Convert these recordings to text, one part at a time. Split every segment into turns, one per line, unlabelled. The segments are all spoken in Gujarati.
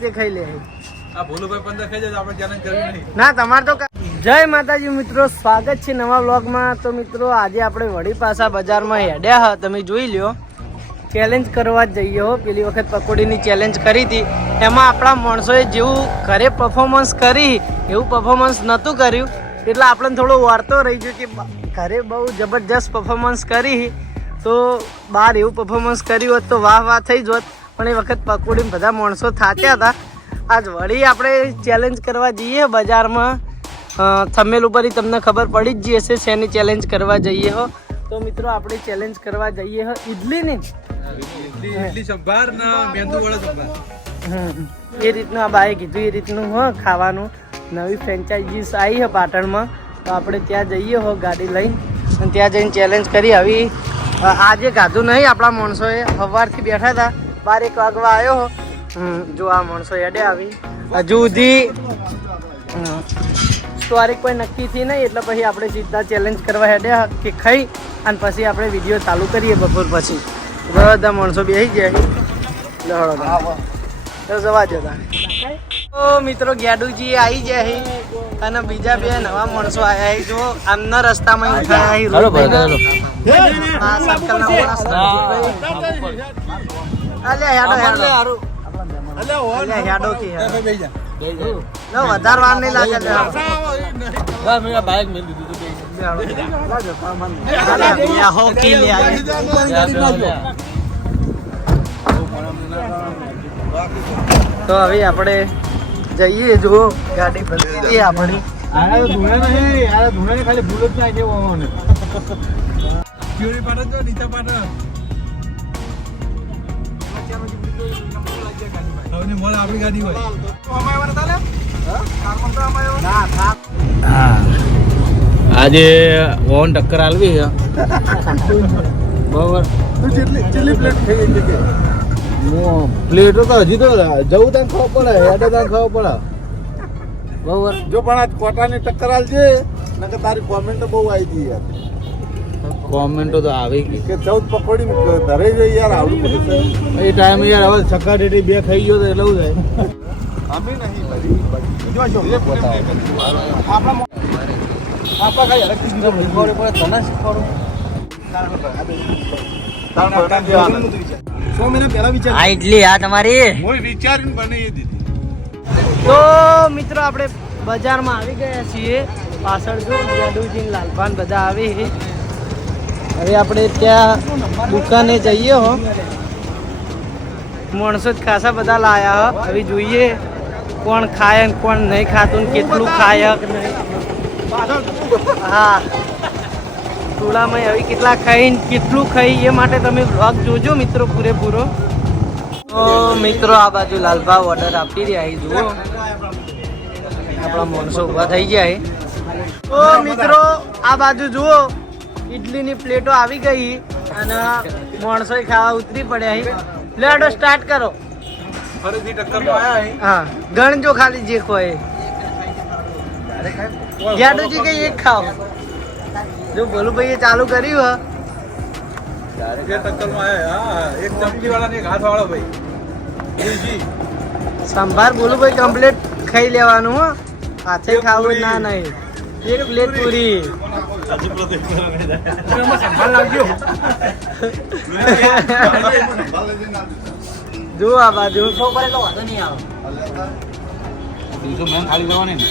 રીતે ખાઈ લે.
આ ભોલુભાઈ પંદર ખાઈ જાય આપણે ચેલેન્જ કરવી નહીં.
ના તમારે તો જય માતાજી મિત્રો સ્વાગત છે નવા વ્લોગમાં. તો મિત્રો આજે આપણે વડી પાસા બજારમાં હેડ્યા હા. તમે જોઈ લ્યો ચેલેન્જ કરવા જઈએ હો. પેલી વખત પકોડીની ચેલેન્જ કરી હતી. એમાં આપણા માણસોએ જેવું ઘરે પરફોર્મન્સ કરી એવું પરફોર્મન્સ નહોતું કર્યું. એટલે આપણને થોડો વાર્તો રહી ગયો કે ઘરે બહુ જબરજસ્ત પરફોર્મન્સ કરી. તો બહાર એવું પરફોર્મન્સ કર્યું હોત તો વાહ વાહ થઈ જ હોત. પણ એ વખત પકોડી બધા માણસો થાત્યા હતા. આજ વળી આપણે ચેલેન્જ કરવા જઈએ બજારમાં. થમેલ ઉપર તમને ખબર પડી જ જશે શેની ચેલેન્જ કરવા જઈએ હો. તો મિત્રો આપણે ચેલેન્જ કરવા જઈએ હો
ઇડલી ઇડલી સંભાર ના મેંદુ વડા સંભાર.
એ રીતનું આ બાએ કીધું એ રીતનું હો ખાવાનું. નવી ફ્રેન્ચાઇઝીસ આવી છે પાટણમાં. તો આપણે ત્યાં જઈએ હો ગાડી લઈને. અને ત્યાં જઈને ચેલેન્જ કરી આવી. આજે ગાધું નહીં આપણા માણસોએ. સવારથી બેઠા હતા. બાર એક વાગવા આવ્યો. હમ, જો આ માણસો એડે આવી. હજુ સુધી તારીખ કોઈ નક્કી થઈ નહીં એટલે પછી આપણે સીધા ચેલેન્જ કરવા હેડે કે ખાઈ અને પછી આપણે વીડિયો ચાલુ કરીએ બપોર પછી. બધા માણસો બેસી ગયા લહડો તો જવા જતા તો મિત્રો ગેડુજી આવી જાય છે અને બીજા બે નવા માણસો આવ્યા છે. જો આમના રસ્તામાં ઉઠાયા છે હવે આપણે
જઈએ જા
લો, વધારે વાર નહીં લાગે લે. અલ્યા, બીયા હો કી લે આવી. તો હવે આપણે જઈએ જો ગાડી કરી આપણી
પ્યુરી પાટણ જો નીચા હવે મોલ આપણી ગાડી હોય.
આજે ઓન ટક્કર આલવી છે. બરોબર. પ્લેટો તો હજી તો જવું ત્યાં ખાવ પડે હેડે ત્યાં ખાવ પડે. બરોબર.
જો પણ આજ કોટાની ટક્કર આલજે નકર તારી કોમેન્ટ બહુ આવી ગઈ યાર.
કોમેન્ટો તો આવી ગઈ
કે ચૌદ પકોડી ધરે જઈ યાર આવડું બધું
એ ટાઈમ યાર હવે સકાટેટી બે ખાઈ ગયો તો એટલે એવું થાય.
અમે નહીં ભરી જો જો આપણા આપણા કઈ અલગ ચીજ
તને શીખવાડું.
સો મહિના પહેલા
આ ઇડલી આ તમારી?
વિચારીને બનાવી દીધી.
તો મિત્રો આપણે બજારમાં આવી ગયા છીએ. પાછળ જો જાદુજી લાલપાન બધા આવી છે. હવે આપણે ત્યાં દુકાને જઈએ હો. માણસો જ ખાસા બધા લાયા હો. હવે જોઈએ કોણ ખાય ને કોણ નહીં ખાતું કેટલું ખાય. હા. ટોળામાં હવે કેટલા ખાઈને કેટલું ખાઈ એ માટે તમે વ્લોગ જોજો મિત્રો પૂરેપૂરો. તો મિત્રો આ બાજુ લાલભા ઓર્ડર આપી રહ્યા જુઓ. આપણા માણસો ઊભા થઈ ગયા તો મિત્રો, આ બાજુ જુઓ. ઇડલીની પ્લેટો આવી ગઈ અને માણસો ખાવા ઉતરી પડ્યા પ્લેટો સ્ટાર્ટ કરો.
ફરીથી ટક્કર
હા. ગણજો ખાલી જે કોઈ જાડુજી કઈ એક ખાઓ. જો બોલું ભાઈ ચાલુ કર્યું સંભાર બોલું ભાઈ. કમ્પ્લીટ ખાઈ લેવાનું હો. હાથે ખાવું ના નહીં. એક પ્લેટ પૂરી જો આ બાજુ.
બીજું મેં ખાલી કરવાની ને?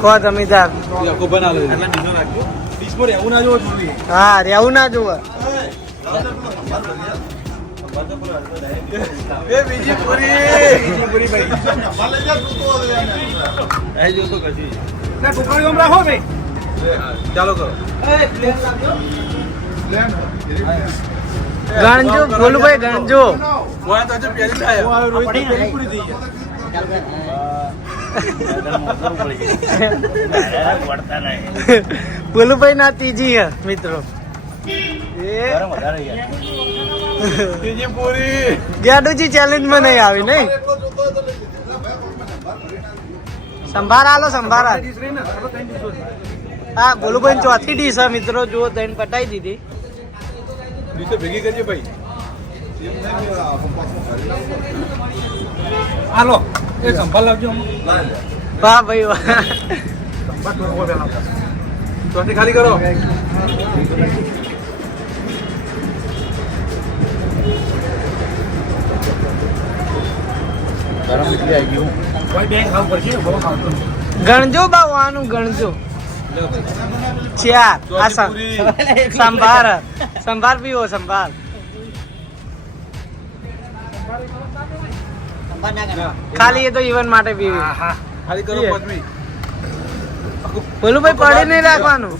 ખો તમે તાર
એ આખું બનાવે ડીશ પર એવું ના જોવો
હા રહેવું ના જોવે
એ બીજી પૂરી બીજી પૂરી ભાઈ. એ જો તો કશી. ના ટુકડીઓ રાખો ભાઈ. ચાલો કરો.
ગણજો બોલુભાઈ ગણજો
મોયા તો હજુ પહેલી થાય રોહિત પહેલી પૂરી થઈ ગયા.
બોલુભાઈ ના ત્રીજી હે મિત્રો. એ.
ત્રીજી પૂરી.
ગેડુજી ચેલેન્જમાં નહીં આવી નહીં? સંભાર આલો સંભાર હા બોલુભાઈ ચોથી ડીશ હા મિત્રો. જુઓ ત્રણ પટાઈ દીધી.
ડીશો ભેગી કરજો ભાઈ. હાલો એ સંભાર લાવજો
વાહ ભાઈ વાહ.
સંભાર ખાલી કરો.
ગરમ એટલી આવી ગયું.
કોઈ બેંક ખાવું પડશે? બહુ ખાવતો
ગણજો બા વાનું ગણજો. ચાર. આ સંભાર. સંભાર પીવો સંભાર. ખાલી એ તો ઈવન માટે પીવી.
ખાલી કરો
બોલું ભાઈ પડી નહીં રાખવાનું.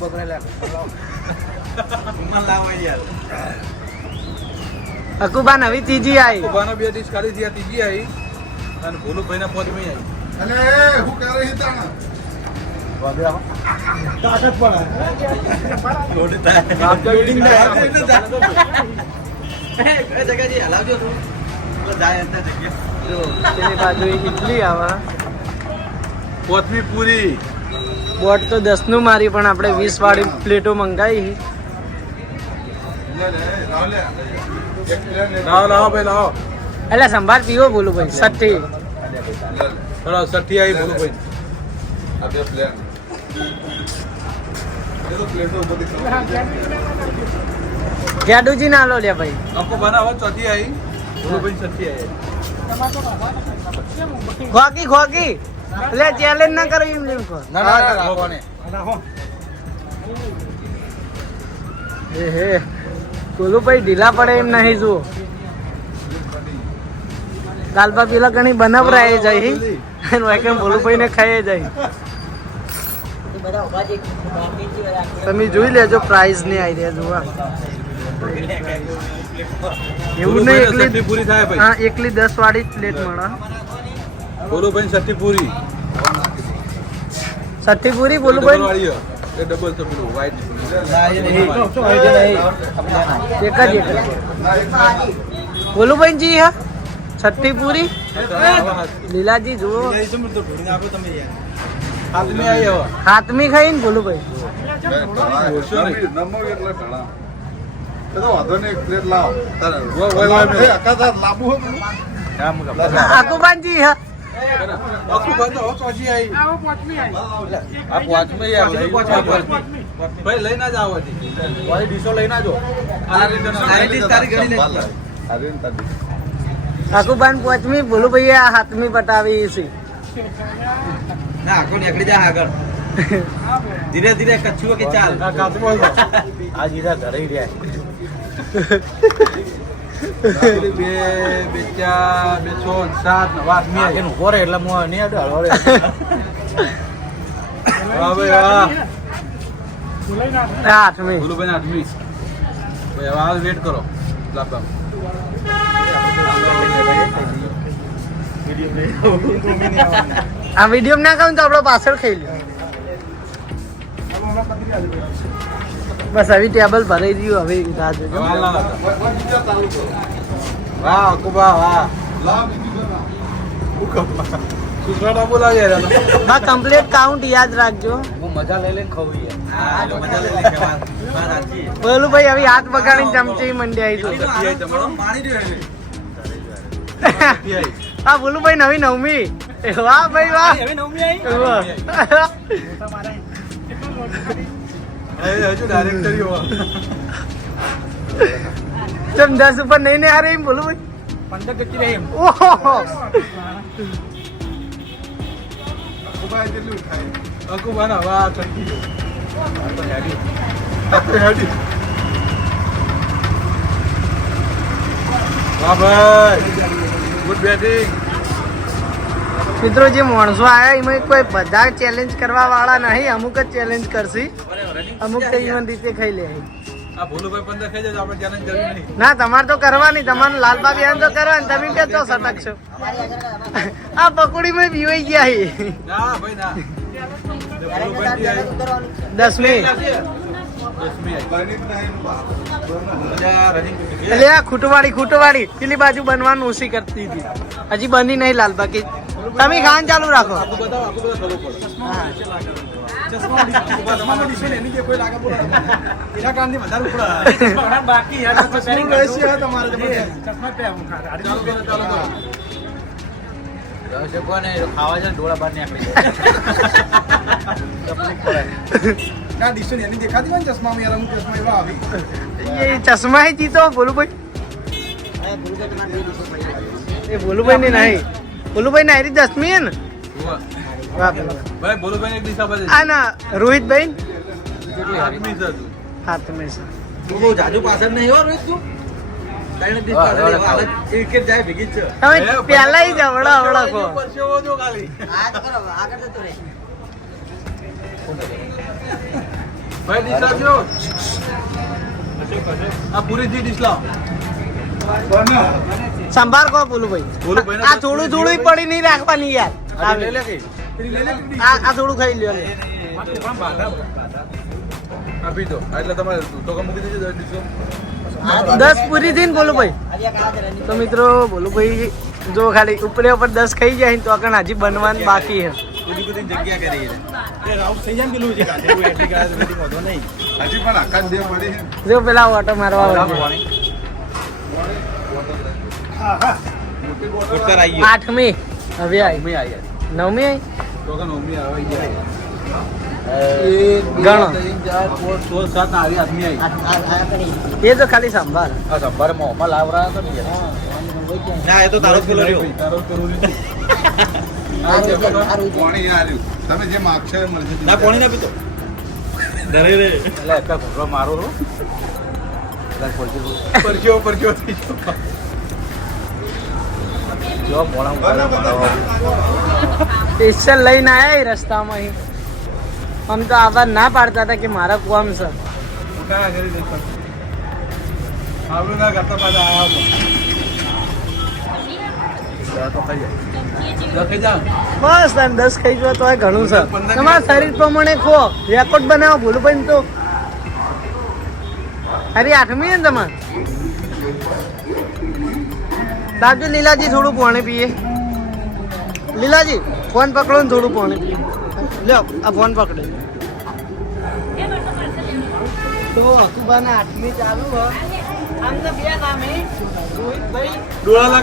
અકુબા નવી ત્રીજી આવી
ઉભાનો બે દિવસ ખાલી થયા ત્રીજી આવી અને ભોલુભાઈ ના પાંચમી આવી.
અને હું કરે છે તાણા?
તેની બાજુ ઇડલી આવે.
પાંચમી પૂરી
બોટ તો દસનું મારી પણ આપણે વીસ વાળી પ્લેટો મંગાવી
લાવો લાવો ભાઈ લાવો.
એટલે સંભાર પીવો બોલું ભાઈ. સઠ્ઠી.
ચલો સઠ્ઠી આવી બોલું
ભાઈ. બે પ્લેન એ તો પ્લેટો બધી
ગેડુજી ના લો લે ભાઈ.
આખું બનાવો ચોથી આવી. બોલું ભાઈ સઠ્ઠી આવી.
ખોકી ખોકી. એટલે ચેલેન્જ ના કરો એમ લેમ કો
ના ના ના રાખો. ને
એ હે. બોલું ભાઈ ઢીલા પડે એમ નહીં જુઓ દાલબા પેલા ઘણી બનાવરાય જાય એનું એકમ બોલું ભાઈ ને ખાઈ જાય તમે જોઈ લેજો પ્રાઇઝ ને રહ્યા જોવા એવું નહીં એકલી
પૂરી થાય ભાઈ
હા એકલી દસ વાળી પ્લેટ મળે.
ભોલુભાઈ છઠ્ઠી પૂરી.
સઠ્ઠી પૂરી બોલું ભાઈ
એ ડબલ તો પેલું.
એક જ એક બોલું ભાઈ જી. હા? છઠ્ઠી પૂરી? લીલાજી જુઓ.
હાથમી ખાઈ ને
હાથમી ખાઈને બોલું ભાઈ? આકુબાનજી હા
આવી.
લઈને આજો
આ રીતે ના-
રીતે સંભાળ લાય. આ રીતે તારી.
આકુબાન પોચમી બોલું ભાઈ આ હાથમી
ધીરે ધીરે કચ્છુઓ કે ચાલ
આ છે. જીરા ઘરે રહ્યા
બે બે ચાર બે છ સાત ને વાત મી
એનું ઊભો રહે એટલે હું નહીં આડો હળવો રે.
હા ભાઈ હા
આ હાથમી
ભોલુભાઈ ભાઈ હવે વેટ કરો લાપા
આ વીડિયો ના કહું તો આપણો પાછળ ખાઈ લ્યો બસ હવે ટેબલ ભરાઈ ગયું, હવે રાહ કમ્પ્લીટ કાઉન્ટ યાદ રાખજો.
હું
ભાઈ હવે હાથ બગાડીને ચમચી મંડી આવી
એટલી
બોલું ભાઈ નવી નવમી એ વાહ ભાઈ વાહ વાહ.
એ હજુ ડાયરેક્ટર
ચમ દસ ઉપર નહીં ને આ એમ બોલું ભાઈ
પંદર ટકી રહી
ઓહો
ઊભા જેટલું ખાય.
અકુબા ના વાહ ગયો. આ. આ. વાહ ભાઈ ગુડ બેટિંગ.
મિત્રો જે માણસો આવ્યા એમાં કોઈ બધા ચેલેન્જ કરવા વાળા નહીં. અમુક જ ચેલેન્જ કરશે. અમુક તો ઈવન રીતે ખાઈ લે.
આ ભોલુભાઈ પંદર ખાઈ જાય તો આપણે નહીં.
ના તમારે તો કરવાની. તમારું લાલબા બિહાન તો કરવાની તમે કે તો સટકશો આ પકોડી માં પીવાઈ ગયા છે.
ના ભાઈ ના. ભોલુભાઈ આવી.
દસમી એટલે આ ખૂટવાડી ખૂટવાડી પેલી બાજુ બનવાનું ઓછી કરતી હતી. હજી બની નહીં લાલ બાકી તમે ખાન ચાલુ રાખો.
આખું બતાવો આખું બધા કરવું પડે ચશ્મામાં ડિસ્કો ને એની જે કોઈ લાગે બોલો એના કારણથી વધારે ઉપડા બાકી યાર ચશ્માનું રહેશે હે તમારે જબરદસ્ત. ચશ્મા જ પહેરું ખાલી. ચાલો કરો, ચાલો કરો.
ખાવા છે ડોળા બહાર નીકળી
ના દિશો એની દેખાતી હોય ને ચશ્મામાં યાર અમુક ચશ્મા એવા આવી.
એ ચશ્મા હે જીતો ભોલુભાઈ એ ભોલુભાઈ ને નહીં. ભોલુભાઈ ને આરી દસમી હે ને? વાહ.
ભાઈ બોલો એક દિશા બાજુ
આ ના રોહિતભાઈ. હાથમે
તું? બહુ જાજુ પાછળ નહીં હો રોહિત તું.
પેલા
ભાઈ ડિશ લાવજો. આ પૂરી થી ડિશ લાવ
સંભાળ ભાઈ? બોલું
ભાઈ
આ થોડું થોડું પડી નહીં રાખવાની યાર.
લે. કે? લે
આ આ થોડું ખાઈ લ્યો
આપી દો. એટલે તમારે તો કે મૂકી દેજો દસ
પૂરી થઈ ને ભાઈ. તો મિત્રો બોલું ભાઈ જો ખાલી ઉપરે ઉપર દસ ખાઈ જાય ને તો આગળ હજી બનવાનું બાકી છે.
કુદી કુદી જગ્યા કરી
એ રાઉટ થઈ જાય પેલું જે એવું એટલી કાઢે બધી વાંધો નહીં.
હજી પણ આકાશ દે પડી છે.
જો પેલા ઓટો મારવા વાળો.
ઉત્તર આવી ગયો.
આઠમી. હવે આવી
આવી
નવમી આવી
તો કે આવી આવી
એ તો ખાલી સંભાળ.
આ સંભારે મોંમાં લાવરા હતો ના
એ તો તારો પેલો રહ્યો.
તારો પેલું લીધું.
પાણી આલ્યું તમે જે માગશો મળશે
લઈને આયા રસ્તામાં આમ તો આવા ના પાડતા હતા કે મારા
કુવામ સર ના કરતા પાછા આવ્યા
બસ તારે દસ ખાઈ જવા તો ઘણું છે. તમારા શરીર પ્રમાણે ખો. રેકોર્ડ બનાવો ભૂલ પણ તો. અરે આઠમી ને તમારે સાહેબ લીલાજી થોડું પાણી પીએ. લીલાજી ફોન પકડો ને થોડું પાણી પીએ. લ્યો આ ફોન પકડે. તો અકુબાના આઠમી ચાલુ આમ તો બે નામે રોહિતભાઈ
ડોળા ના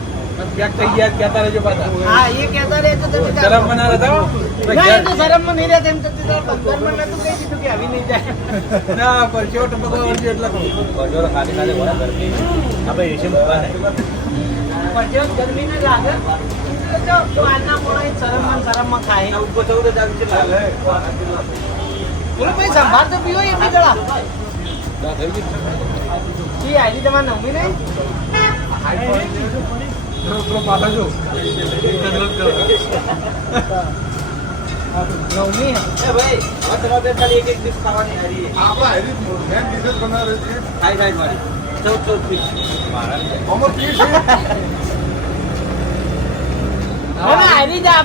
ક્યાંક થઈ ગયા કહેતા રહેજો પાછા?
હા એ કહેતા રહે તમે
શરમ મના રહેતા
ના એ તો શરમમાં નહીં રહેતા એમ તો તે તારા પગારમાં કહી દીધું કે આવી નહીં જાય.
ના પરચો ટપકવા વળજો એટલે કહું.
ઘોડો ખાલી ખાલી બોલા ગરમી. આપણે એસી મૂકવા નહીં.
પછી ગરમી ન લાગે તો જો પાના મોડા એ શરમમાં ને ખાય
ઉપર ચૌદ હજાર છે લાગે
બોલો ભાઈ સંભાર તો પીવો એટલી ગળા
ના, થઈ ગયું.
ઈ આજી તમારે નમી નહીં?
પેલો પાછા જો.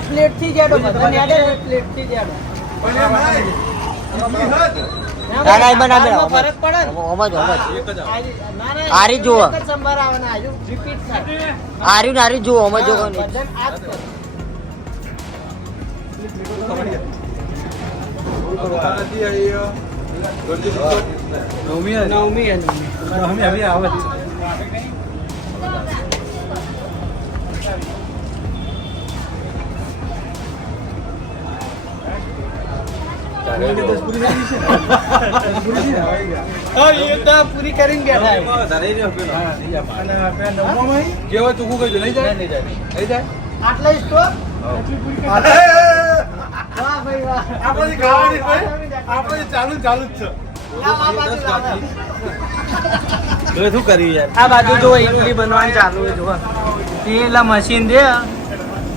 પ્લેટથી જેડો પ્લેટથી જેડો
પણ
ના ના બનાવે ફરક પડે ઓમજ
ઓમજ જ, ઓમાં જ.
એક જ આવે.
આરી- ના, ના,
આરી જુઓ.
એક જ સંભાર આવે ને આજુ repeat થાય.
આર્યું ને આર્યું જુઓ
નવમી
નવમી. નવમી
હવે આવે છે. પૂરી
કરીને
નહીં જાય. નહીં જાય?
તો?
આપણાથી ખાવાની આપણાથી ચાલુ ચાલુ જ છે.
શું
બાજુ જો ઇડલી બનવાનું ચાલુ છે જો મશીન દે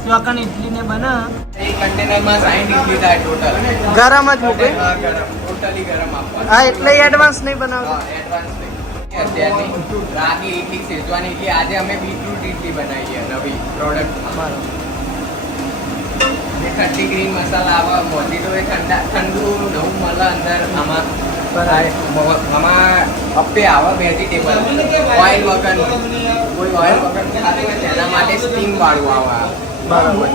તો આખા ઇડલી ને બને
કન્ટેનરમાં સાઈઠ ઇડલી થાય ટોટલ
ગરમ જ મૂકે
ગરમ ટોટલી ગરમ આપવા
હા એટલે એડવાન્સ નહીં બનાવતો
એડવાન્સ નહીં અત્યારની રાની ઇડલી શેજવાની ઇડલી આજે અમે બીટરૂટ ઇડલી બનાવી છે નવી પ્રોડક્ટમાં જે ખટ્ટી ગ્રીન મસાલા આવે મોજીટો એ ઠંડા ઠંડુ નવું મળે અંદર આમાં આ- આમાં અપ્પે આવે વેજીટેબલ ઓઇલ વગર કોઈ ઓઇલ વગર ખાતું હોય તેના માટે સ્ટીમ વાળું આવે
બરાબર.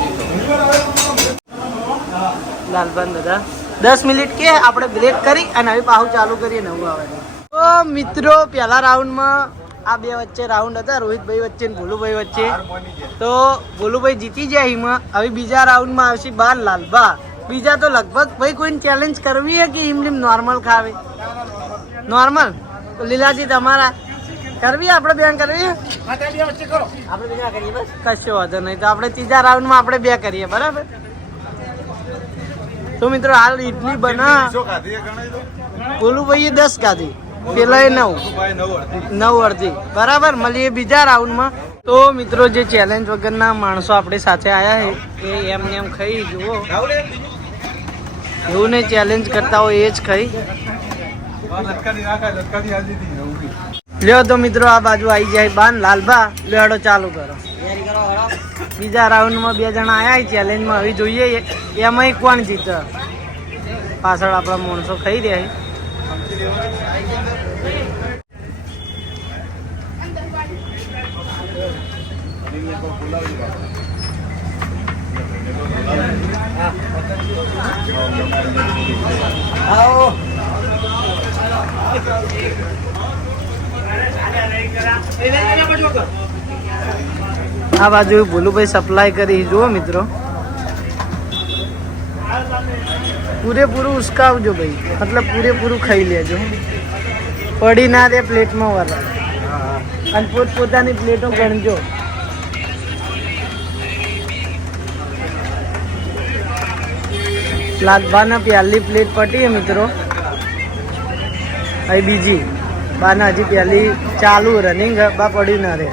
લાલબાન દાદા દસ મિનિટ કે આપણે બ્રેક કરી અને હવે પાહુ ચાલુ કરીએ નવું આવે તો મિત્રો પહેલા રાઉન્ડમાં આ બે વચ્ચે રાઉન્ડ હતા રોહિતભાઈ વચ્ચે ને ભોલુભાઈ વચ્ચે. તો ભોલુભાઈ જીતી જાય એમાં. હવે બીજા રાઉન્ડમાં આવશે બાર લાલબા બીજા તો લગભગ ભાઈ કોઈને ચેલેન્જ કરવી હે કે એમ નોર્મલ ખાવે? નોર્મલ તો લીલાજી તમારા કરવી આપણે બેન કરવી આપણે બીજા કરીએ બસ. કશો વાંધો નહીં. તો આપણે ત્રીજા રાઉન્ડમાં આપણે બે કરીએ બરાબર? તો મિત્રો હાલ ઇડલી બના
પેલું ભાઈ એ ગણાય તો
ભોલુભાઈએ દસ ખાધી. પેલા
એ નવ.
નવ અડધી. બરાબર, મળીએ બીજા રાઉન્ડમાં. તો મિત્રો જે ચેલેન્જ વગરના માણસો આપણે સાથે આવ્યા છે, એ એમ ને એમ ખાઈ જુઓ. એવું ને ચેલેન્જ કરતા હોય એ જ ખાઈ. લ્યો તો મિત્રો આ બાજુ આવી જાય બાન લાલબા લેડો ચાલુ કરો. બીજા રાઉન્ડમાં બે જણા આવ્યા ચેલેન્જમાં હવે જોઈએ એમાંય કોણ જીતે? પાછળ આપણા માણસો ખાઈ રહ્યા છે. આ બાજુ ભોલુભાઈ સપ્લાય કરી. જુઓ મિત્રો. પૂરેપૂરું ઉસકાવજો ભાઈ. મતલબ પૂરેપૂરું ખાઈ લેજો. પડી ના દે પ્લેટમાં વાળા. અને પોતપોતાની પ્લેટો ગણજો. લાદબાના પ્યાલી પ્લેટ પટી મિત્રો. અહીં બીજી. બાના હજી પ્યાલી ચાલુ રનિંગ બા પડી ના રે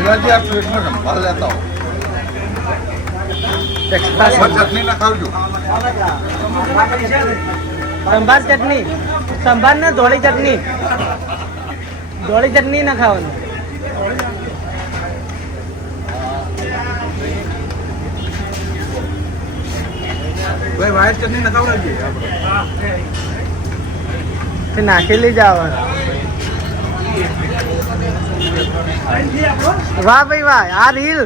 લીલાજી આ પ્લેટમાં સંભાળ લેતા હો
એક્સ્ટ્રા
એમાં ચટણી ના ખાવજો
સંભાર ચટણી સંભાર ને ધોળી ચટણી ધોળી ચટણી ના ખાવાની
ભાઈ વાયર ચટણી ના ખવડાવજે આપણે
તે નાખેલી જ આવે વાહ ભાઈ વાહ આ રીલ.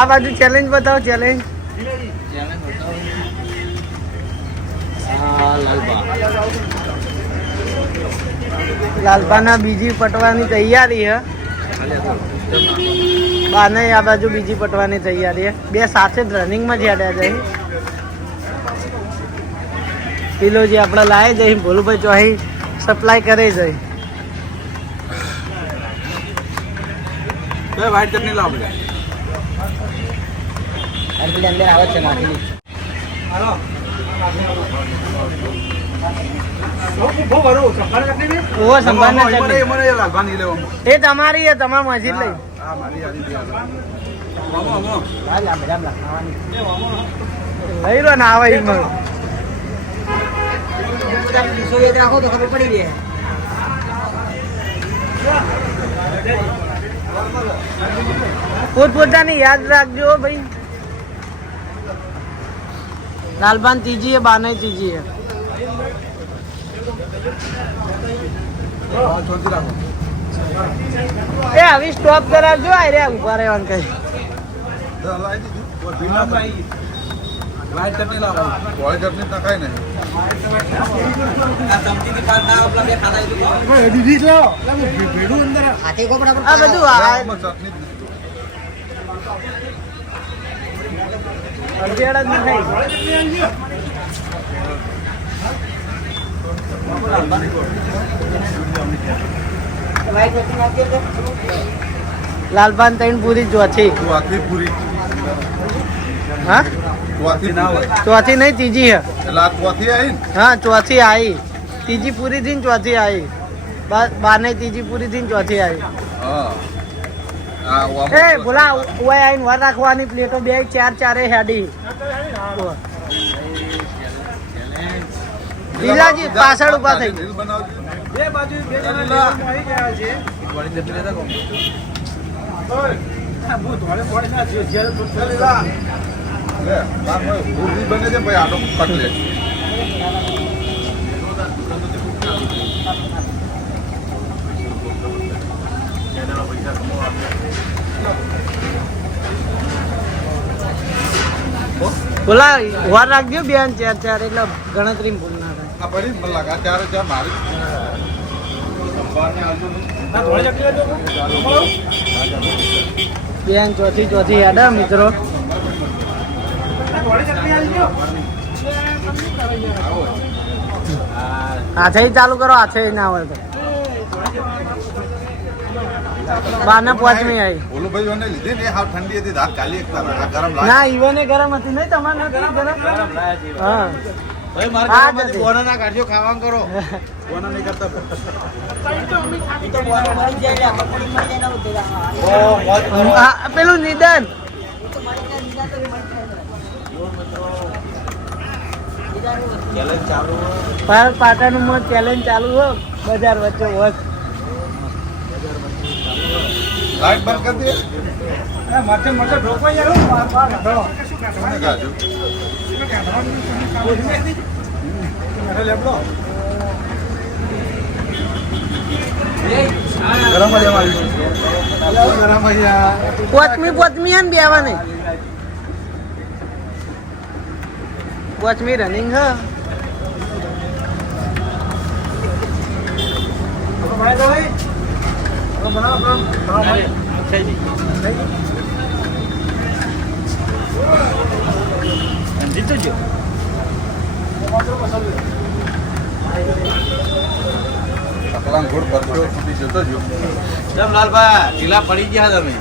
આ બાજુ ચેલેન્જ બતાવો ચેલેન્જ લાલબાના બીજી પટવાની તૈયારી હે. બાને આ બાજુ બીજી પટવાની તૈયારી હે. બે સાથે જ રનિંગમાં જ હેડ્યા જાય પેલો જે આપણે લાવે જઈ ભોલુભાઈ ચોહી. સપ્લાય કરે
ચટણી લાવ બધા
અંદર આવે છે
મને એ તમારી
એ તમારી મસ્જિદ લઈ. લઈ રહ્યો ને આમો પોતપોતાની યાદ રાખજો ભાઈ. લાલબાન ત્રીજી એ બાને ત્રીજી હે એ આવી સ્ટોપ કરાવજો આ રે ઊભા રહેવાનું કઈ.
લાવી? વાયર ચટણી લાવો વાયર ચટણી ના ખાય ને
આ ચમચીથી પાર
આ બધું આ
જ નથી.
લાલપાન પૂરી
પૂરી.
હા?
ચોથી ના હોય.
ચોથી નહીં ત્રીજી હે.
એટલે આ ચોથી આવી ને?
હા ચોથી આવી ત્રીજી પૂરી થી ચોથી આવી બાર ને ત્રીજી પૂરી થી ચોથી આવી
હા.
એ બોલા ઓય આઈને વાર રાખવાની પ્લેટો બે ચાર ચારે હેડી. લીલાજી પાછળ ઊભા થઈ.
બે બાજુ બે જણા આવી ગયા છે.
વળી જતી રહેતા કોમ.
બને છે ભાઈ આટો પટ લે
બોલા વાર રાખજો બે ને ચાર ચાર એટલે ગણતરી ભૂલ ના થાય
આ પડી મને લાગે આ ચારે ચાર મારી બારને આવજો ને.
ના ધોળે જતી રહેજો. તમારું?
બે ને ચોથી ચોથી હેડા મિત્રો
ના ધોળે જતી આવજો.
હાથે ચાલુ કરો હાથે ના હોય તો. બાના પાંચમી આવી.
ઓલું ભાઈ મને લીધી ને હાવ ઠંડી હતી. રાત કાલી એક ગરમ લાગે
ના ઈવને. ગરમ હતી નહીં તમારે નથી ગરમ હા
ભાઈ મારે ઘરમાંથી બોના ના કાઢજો ખાવાનું કરો.
કોના નહીં કરતા.
પેલું નિદાન. પાર પાટાનું માં ચેલેન્જ ચાલુ હો. બજાર વચ્ચે વચ.
લાઈટ બંધ કરી દે.
મરચે મરચે.
ગરમ જ એમાં આવી
ગરમ અહીંયા
પોચમી પોચમી એમ બેવા નહીં પોચમી રનિંગ હ
હવે બનાવી દો ભાઈ. હવે બનાવો, બનાવો. બનાવો ભાઈ. થઈ ગઈ?
અકલાંગ ઘોડ પરસો સુધી જતો જો
કેમ લાલભાઈ ઢીલા પડી ગયા તમે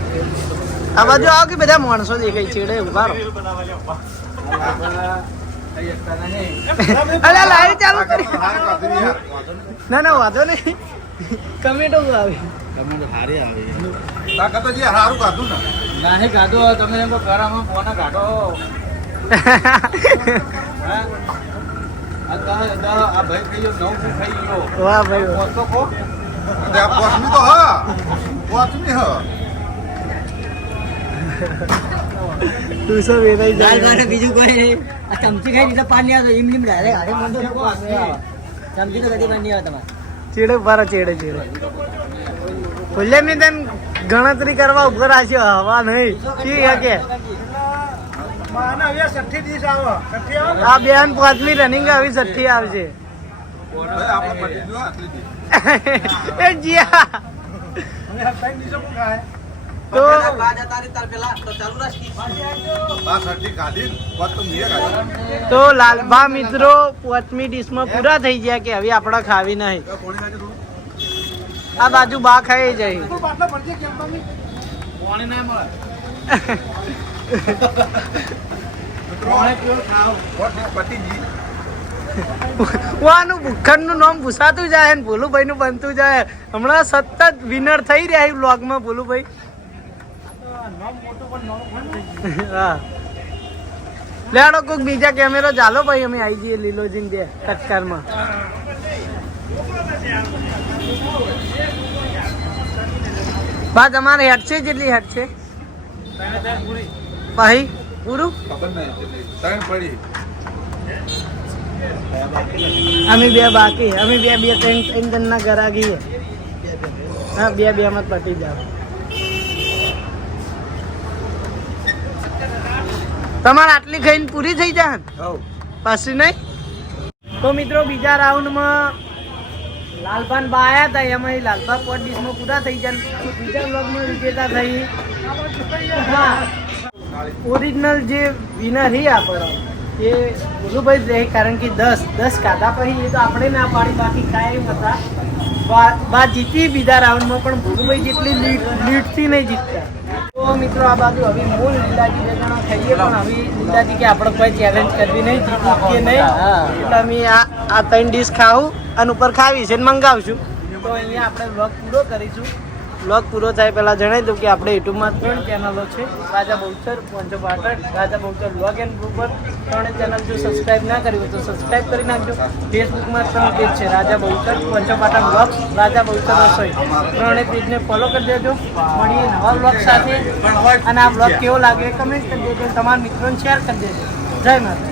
આ બાજુ આવો કે બધા માણસો દેખાય છેડે ઊભા રહો અરે લાઈવ ચાલુ કરી. ના ના વાંધો નહીં. કમેન્ટો આવે.
આવી.
તા જે સારું કાઢું ને.
નાહી કાઢો તમે એમ તો કરામાં ફોને કાઢો. આ ભાઈ ખાઈ ગયો નવ ખાઈ ગયો.
વાહ ભાઈ વાહ.
પોતો ખો.
તે આ પોચમી તો હા. પોચમી હ.
તું શું વેરાઈ જાય?
ભાત બીજું કોઈ નહીં. આ ચમચી ખાઈ પાણી આવે એમ ચમચી તો કદી તમારે.
ચેડે ઊભા ચેડે ચેડે. ભૂલ્યા મેં તેમ ગણતરી કરવા ઉપર રાખ્યો હવા નહીં.
ઠીક આવો. ને?
આ બેન પાંચમી રનિંગ આવી છઠ્ઠી આવશે. એ જીયા. તો લાલભા મિત્રો પાંચમી ડીશમાં પૂરા થઈ ગયા કે હવે આપણે ખાવી નહીં. આ બાજુ બા ખાઈ જાય.
વાનું?
પાણી ના
નામ ભૂસાતું જાય ને ભોલુભાઈ નું બનતું જાય. હમણાં સતત વિનર થઈ રહ્યા બ્લોગમાં ભોલુભાઈ
નામ મોટું પણ નાનું પણ થઈ ગયું.
હા. લેડો કોઈક બીજા કેમેરો ચાલો ભાઈ, અમે આવી જઈએ લીલોજીન દે ટક્કરમાં બા તમારે હેડ છે જેટલી હેડ છે. ભાઈ, પૂરું? અમે બે બાકી, અમે બે બે, ત્રણ ત્રણ જણના ઘર આગી હા, બે બે માં પટી જાવ તમારે આટલી ખાઈને પૂરી થઈ જાય? પાછી નહીં? તો મિત્રો બીજા રાઉન્ડમાં લાલભાન બા આવ્યા હતા એમાં લાલભા પોટ ડીશમાં પૂરા થઈ જાય બીજા બ્લોગમાં વિજેતા થઈ. હા. ઓરિજિનલ જે વિનર હી આપણો એ ગુરુભાઈ જ રહે કારણ કે દસ દસ કાઢા પછી એ તો આપણે ના પાડી બાકી કાંઈ હતા બા બા જીતી બીજા રાઉન્ડમાં પણ ગુરુભાઈ જેટલી લીડ લીડથી નહીં જીતતા. તો મિત્રો આ બાજુ હવે મૂળ લીલાજી બે જણા થઈએ પણ હવે લીલાજી કે આપણે કોઈ ચેલેન્જ કરવી નહીં જીતવું કે નહીં. એટલે અમે આ આ ત્રણ ડીશ ખાવું અને ઉપર ખાવી છે મંગાવશું. તો અહીંયા આપણે વર્ક પૂરો કરીશું. બ્લોગ પૂરો થાય પહેલાં જણાવી દઉં કે આપણે યુટ્યુબમાં ત્રણ ચેનલો છે. રાજા બહુચર પંચો પાટણ, રાજા બહુચર બ્લોગ એન્ડ ગ્રુપર ત્રણે ચેનલ જો સબસ્ક્રાઇબ ના કરી હોય તો સબસ્ક્રાઈબ કરી નાખજો. ફેસબુકમાં ત્રણ પેજ છે, રાજા બહુચર પંચો પાટણ બ્લોગ રાજા બહુચર રસોઈ ત્રણે પેજને ફોલો કરી દેજો. મળીએ નવા બ્લોગ સાથે. અને આ બ્લોગ કેવો લાગે કમેન્ટ કરી દેજો તમારા મિત્રોને શેર કરી દેજો. જય માતા